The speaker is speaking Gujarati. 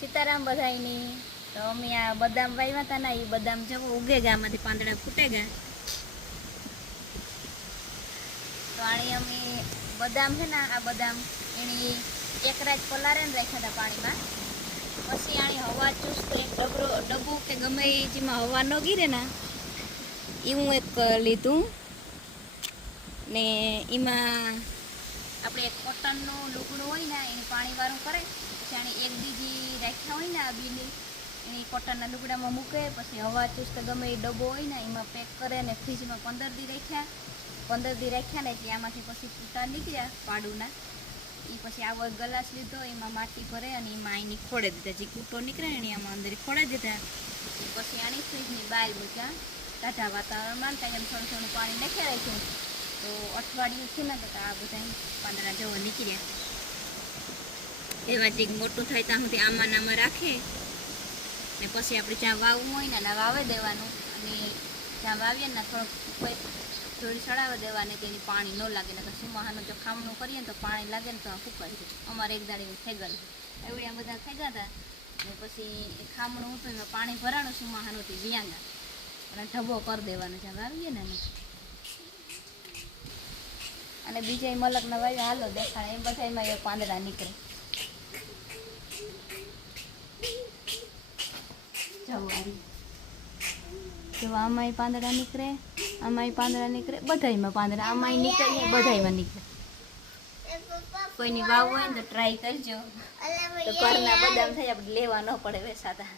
સીતારામ બધાયની. તો અમે આ બદામ વાવ્યા હતા ને, એ બદામ જવો ઉગેગા, આમાંથી પાંદડા ફૂટેગા. તો આણી અમે બદામ છે ને, આ બદામ એની એક રાત પલારે ને રાખ્યા હતા પાણીમાં. પછી આણી હવા ચૂસ્ત એક ડબ્બુ કે ગમે જેમાં હવા ન ગીરે ને એવું એક લીધું ને એમાં આપણે એક કોટનનું લુગડું હોય ને એને પાણીવાળું કરે. પછી આને એક બીજી રાખ્યા હોય ને આ બીની એની કોટનના લુગડામાં મૂકે. પછી હવા ચુસ્ત ગમે એ ડબ્બો હોય ને એમાં પેક કરે ને ફ્રીજમાં 15 દી રાખ્યા. 15 દી રાખ્યા ને એટલે આમાંથી પછી પૂતા નીકળ્યા પાડુના. એ પછી આવો એક ગ્લાસ લીધો, એમાં માટી ભરે અને એમાં અહીંની ખોડે દીધા. જે કૂટો નીકળે ને એની આમાં અંદર ખોડે દીધા. પછી આની ફ્રીજની બાલ મૂક્યા ટાઢા વાતાવરણમાં. ત્યાં થોડું થોડું પાણી નાખી રાખ્યું. તો અઠવાડિયું થયું ને તો આ બધા પાંદડા જવા નીકળ્યા. એવા જે મોટું થાય ત્યાં સુધી આમાં નામાં રાખે ને પછી આપણે જ્યાં વાવવું હોય ને વાવે દેવાનું. અને જ્યાં વાવીએ ને થોડુંક થોડી ચડાવી દેવાની, તેની પાણી ન લાગે ને. સુમાહાનું જો ખામણું કરીએ ને તો પાણી લાગે ને તો ફૂકાઈ જાય. અમારે એક દાડે થઈ ગયેલું, એવડ્યા બધા થઈ ગયા હતા. ને પછી ખામણું હતું એમાં પાણી ભરાણું સુમાહાનું થી વ્યાંગા અને ઢબો કરી દેવાનો જ્યાં વાવીએ ને. અને બીજા મલકના વાવ્યા હાલો દેખાડે એમ બધા એમાં પાંદડા નીકળે. જો આમાંય પાંદડા નીકળે, આમાંય પાંદડા નીકળે, બધાયમાં પાંદડા આમાંય નીકળે, બધાયમાં નીકળે. કોઈની વાવ હોય ને તો ટ્રાય કરજો, તો ઘરના બદામ થાય આપણે લેવા ન પડે વેચાતા.